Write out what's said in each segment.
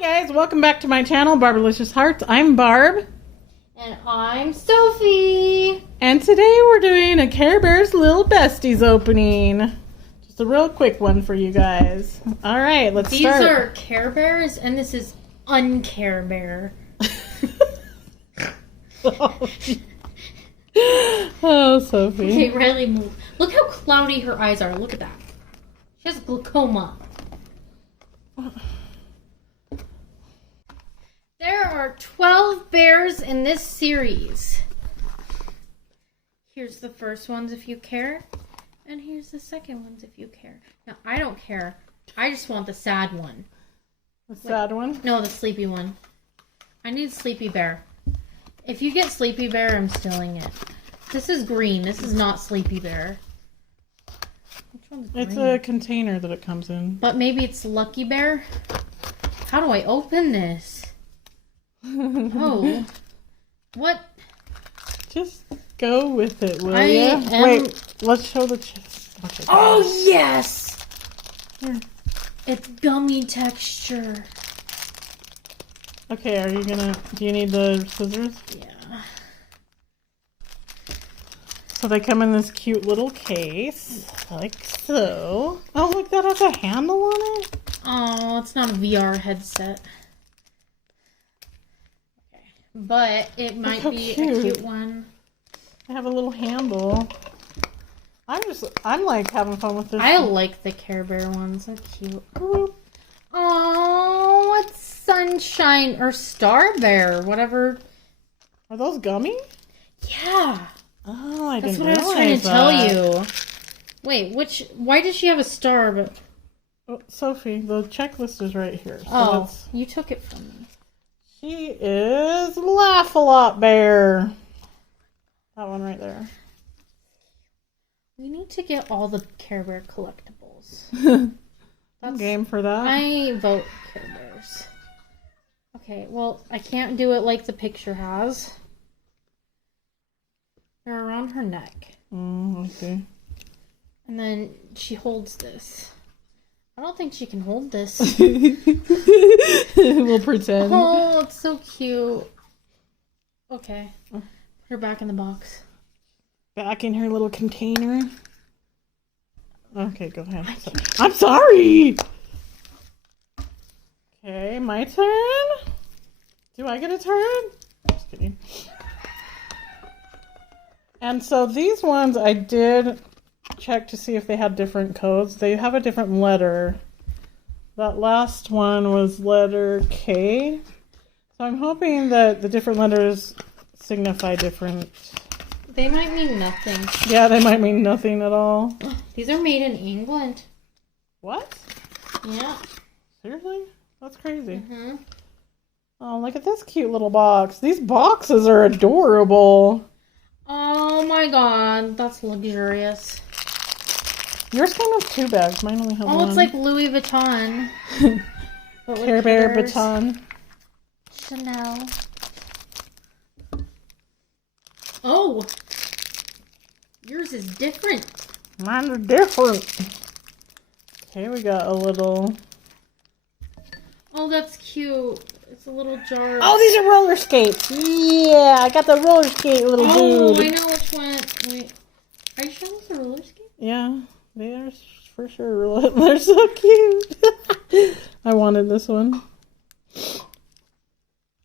Hi guys, welcome back to my channel, Barbalicious Hearts. I'm Barb. And I'm Sophie. And today we're doing a Care Bears Lil Besties opening. Just a real quick one for you guys. Alright, let's start. These are Care Bears, and this is Uncare Bear. Oh, Sophie. Okay, Riley, move. Look how cloudy her eyes are. Look at that. She has glaucoma. There are 12 bears in this series. Here's the first ones if you care. And here's the second ones if you care. Now, I don't care. I just want the sad one. The sad one? No, the sleepy one. I need Sleepy Bear. If you get Sleepy Bear, I'm stealing it. This is green. This is not Sleepy Bear. Which one's green? It's a container that it comes in. But maybe it's Lucky Bear? How do I open this? Oh. What? Just go with it, will ya? Wait, let's show the chest. Okay, oh, yes! Here. It's gummy texture. Okay, are you gonna... Do you need the scissors? Yeah. So they come in this cute little case, like so. Oh, look, that has a handle on it. Oh, it's not a VR headset. Okay. But it might be a cute one. I have a little handle. I'm like having fun with this. I like the Care Bear ones. They're cute. Ooh. Oh, it's Sunshine or Star Bear, whatever. Are those gummy? Yeah. Oh, I That's didn't what I was trying realize to tell that. you. Wait, why does she have a star? But Oh, Sophie, the checklist is right here. So oh, you took it from me. she is Laugh-A-Lot Bear. That one right there. We need to get all the Care Bear collectibles. That's game for that. I vote Care Bears. Okay, well, I can't do it like the picture has. They're around her neck. Okay. And then she holds this. I don't think she can hold this. We'll pretend. Oh, it's so cute. Okay. Put her back in the box. Back in her little container. Okay, go ahead. I'm sorry! Okay, my turn? Do I get a turn? Just kidding. And so these ones I did check to see if they had different codes. They have a different letter. That last one was letter K. So I'm hoping that the different letters signify different... They might mean nothing. Yeah, they might mean nothing at all. These are made in England. What? Yeah. Seriously? That's crazy. Mm-hmm. Oh, look at this cute little box. These boxes are adorable. Oh my god, that's luxurious. Yours came with 2 bags. Mine only has one. Oh, it's like Louis Vuitton. Care Bear Baton. Chanel. Oh! Yours is different. Mine are different. Okay, we got a little... Oh, that's cute. It's a little jar. Oh, these are roller skates. Yeah, I got the roller skate little Oh, dude. I know which one. Wait. Are you sure those are roller skates? Yeah, they are for sure. They're so cute. I wanted this one.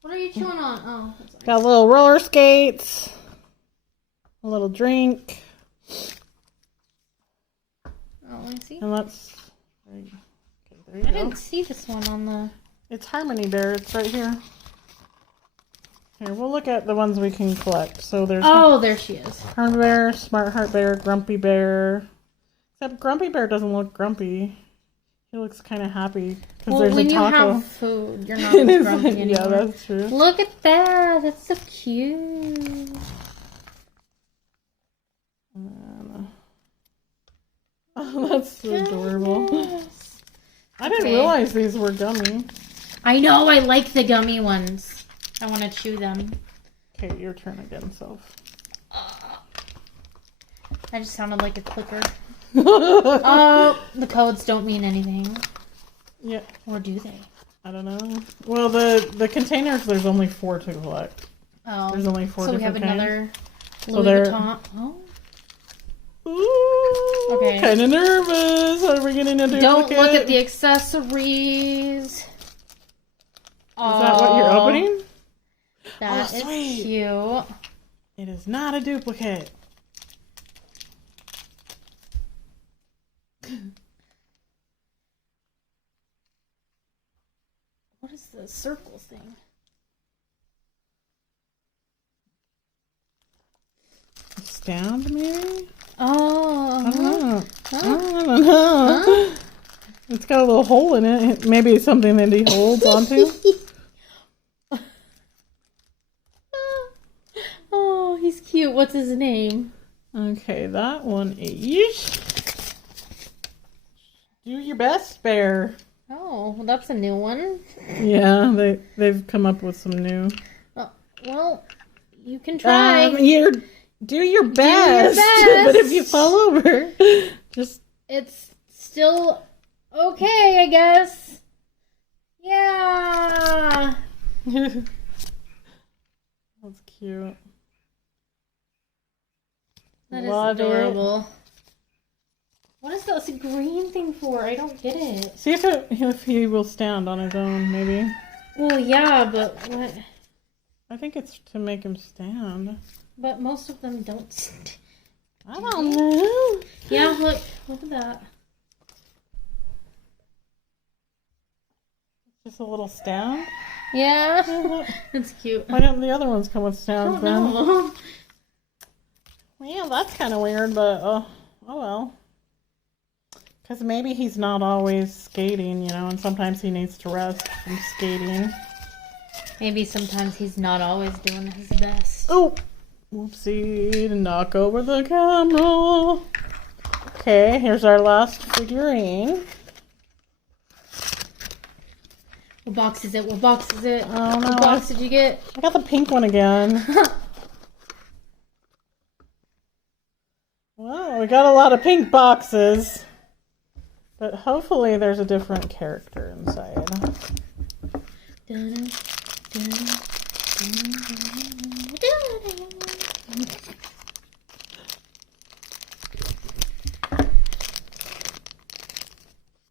What are you chewing on? Oh, that's nice. Got little roller skates. A little drink. Oh, let me see. And that's... Okay, there you I go. didn't see this one on the... It's Harmony Bear. It's right here. Here, we'll look at the ones we can collect. So there's... Oh, there she is. Harmony Bear, Smart Heart Bear, Grumpy Bear. Except Grumpy Bear doesn't look grumpy. He looks kind of happy. Well, there's when a you taco. have food, you're not as grumpy anymore. Yeah, that's true. Look at that. That's so cute. Oh, that's so adorable. Yes. I didn't realize these were gummy. I know. I like the gummy ones. I want to chew them. Okay, your turn again, Soph. I just sounded like a clicker. Oh, the codes don't mean anything. Yeah. Or do they? I don't know. Well, the containers, there's only 4 to collect. Oh. There's only 4 so we different have kinds. another So Louis they're- Vuitton. Oh. Ooh, Okay. kind of nervous. Are we getting a duplicate? Don't look at the accessories. Is that what you're opening? That is sweet. cute. It is not a duplicate. What is the circle thing? Stand, maybe? Oh. I don't know. Huh? I don't know. Huh? It's got a little hole in it. Maybe it's something that he holds onto. Oh, he's cute. What's his name? Okay, that one is... Do Your Best, Bear. Oh, well, that's a new one. Yeah, they've come up with some new... Well, you can try. Do your best. best. But if you fall over, just... It's still okay, I guess. Yeah. That's cute. That is Love it. adorable. What is this green thing for? I don't get it. See if he will stand on his own, maybe. Well, yeah, but what? I think it's to make him stand. But most of them don't. I don't know. Yeah, look at that. Just a little stand. Yeah, that's cute. Why don't the other ones come with I stands don't then? know. Well, yeah, that's kind of weird, but oh well. Because maybe he's not always skating, and sometimes he needs to rest from skating. Maybe sometimes he's not always doing his best. Oh, whoopsie, to knock over the camera. Okay, here's our last figurine. What box is it? What box is it? Oh, no, What box did you get? I got the pink one again. Well, we got a lot of pink boxes. But hopefully there's a different character inside. Dun, dun, dun, dun, dun.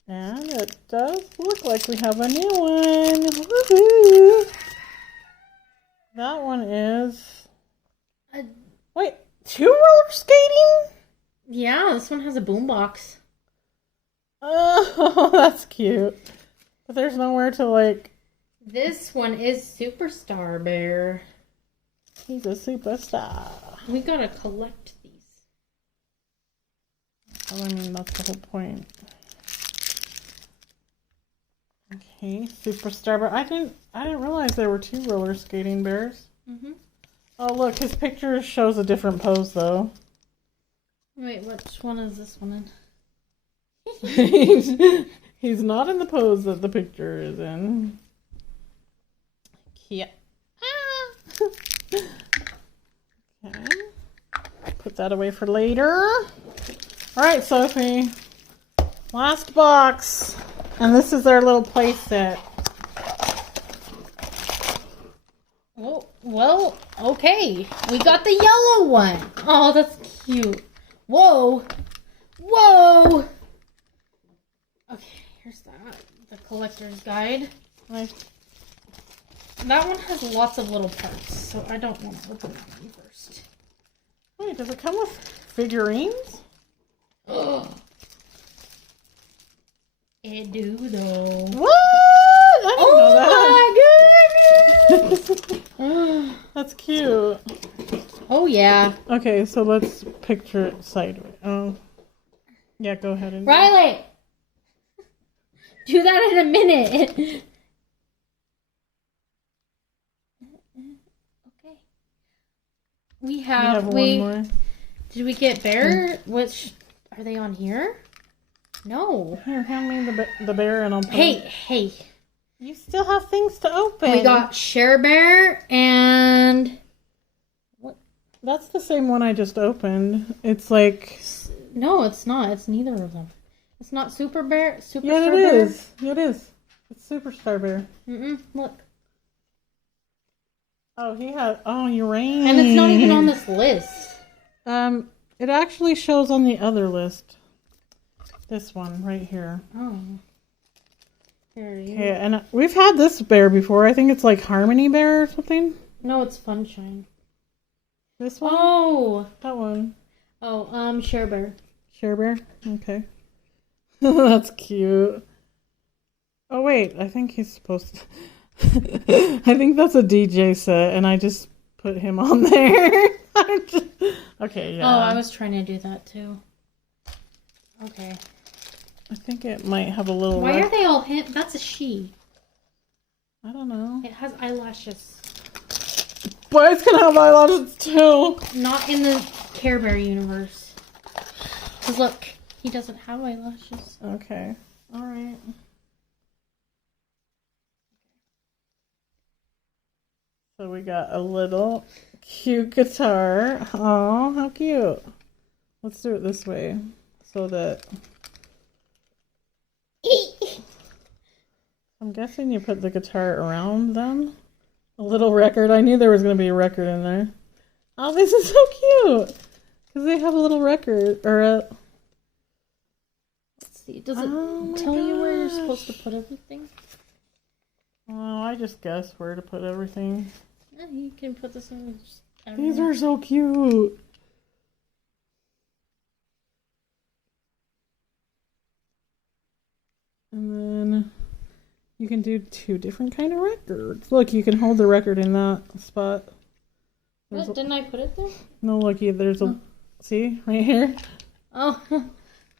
And it does look like we have a new one. Woohoo! That one is... Wait, 2 roller skating? Yeah, this one has a boombox. Oh, that's cute. But there's nowhere to, This one is Superstar Bear. He's a superstar. We gotta collect these. I mean, that's the whole point. Okay, superstar bear. I didn't realize there were 2 roller skating bears. Mm-hmm. Oh, look, his picture shows a different pose, though. Wait, which one is this one in? He's not in the pose that the picture is in. Yeah. Okay. Put that away for later. All right, Sophie. Last box. And this is our little play set. Oh, well, okay. We got the yellow one. Oh, that's cute. Whoa. Whoa. Okay, here's that. The collector's guide. Nice. That one has lots of little parts, so I don't want to open that one first. Wait, does it come with figurines? It do, though. What? I didn't know that. Oh, my goodness. That's cute. Oh, yeah. Okay, so let's picture it sideways. Oh. Yeah, go ahead and... Riley! Do that in a minute. Okay. We have one more. Did we get bear? Which are they on here? No. Here, hand me the bear and I'll put Hey, it. hey. You still have things to open. We got Share Bear and what? That's the same one I just opened. It's like... No, it's not. It's neither of them. It's not Super Bear. Super Yeah, Star it Bear? is. It is. It's Superstar Bear. Look. Oh, he had. Oh, you're right. And it's not even on this list. It actually shows on the other list. This one right here. Oh. Here you Okay, and we've had this bear before. I think it's like Harmony Bear or something. No, it's Funshine. This one? Oh. That one. Oh, Share Bear. Share Bear? Okay. That's cute. Oh, wait. I think he's supposed to... I think that's a DJ set, and I just put him on there. Okay, yeah. Oh, I was trying to do that, too. Okay. I think it might have a little... Why are they all him? That's a she. I don't know. It has eyelashes. But it's gonna have eyelashes, too. Not in the Care Bear universe. Because look, he doesn't have eyelashes. Okay. Alright. So we got a little cute guitar. Oh, how cute. Let's do it this way so that... I'm guessing you put the guitar around them. A little record. I knew there was going to be a record in there. Oh, this is so cute. Because they have a little record. Or a... Let's see. Does it tell you where you're supposed to put everything? Oh, I just guessed where to put everything. Yeah, you can put this in. These are so cute. And then you can do 2 different kind of records. Look, you can hold the record in that spot. What? Didn't I put it there? No, looky, there's a... See? Right here? Oh,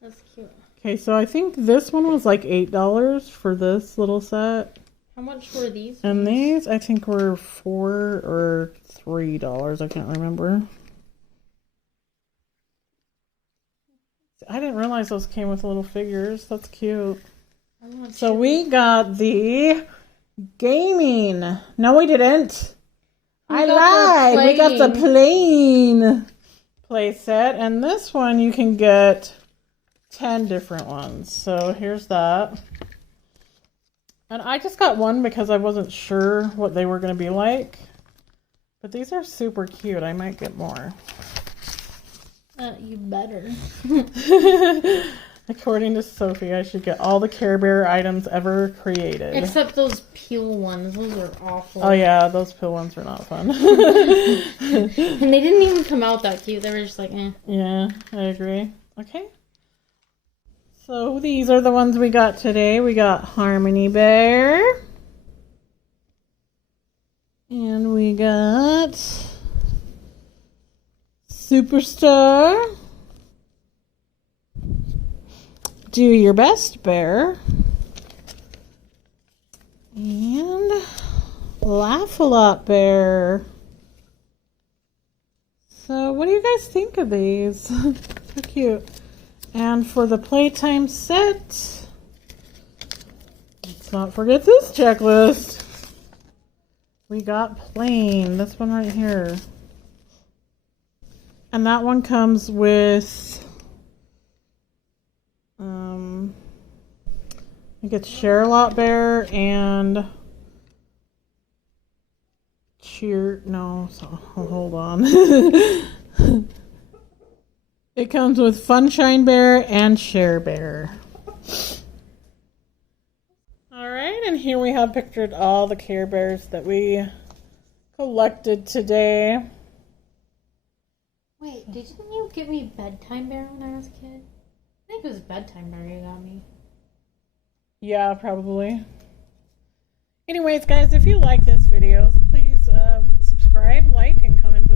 that's cute. Okay, so I think this one was like $8 for this little set. How much were these? And these, I think, were $4 or $3. I can't remember. I didn't realize those came with little figures. That's cute. So we got the gaming. No, we didn't. I lied. We got the plain play set. And this one, you can get 10 different ones. So here's that. And I just got one because I wasn't sure what they were going to be like. But these are super cute. I might get more. You better. According to Sophie, I should get all the Care Bear items ever created. Except those peel ones. Those are awful. Oh yeah, those pill ones were not fun. And they didn't even come out that cute. They were just like, eh. Yeah, I agree. Okay. So these are the ones we got today. We got Harmony Bear. And we got Superstar. Do Your Best Bear. And Laugh-A-Lot Bear. So what do you guys think of these? So cute. And for the playtime set, let's not forget this checklist. We got plain. This one right here. And that one comes with I think it's Share-A-Lot Bear and hold on. It comes with Funshine Bear and Share Bear. Alright, and here we have pictured all the Care Bears that we collected today. Wait, didn't you give me Bedtime Bear when I was a kid? I think it was Bedtime Bear you got me. Yeah, probably. Anyways, guys, if you like this video, please subscribe, like, and comment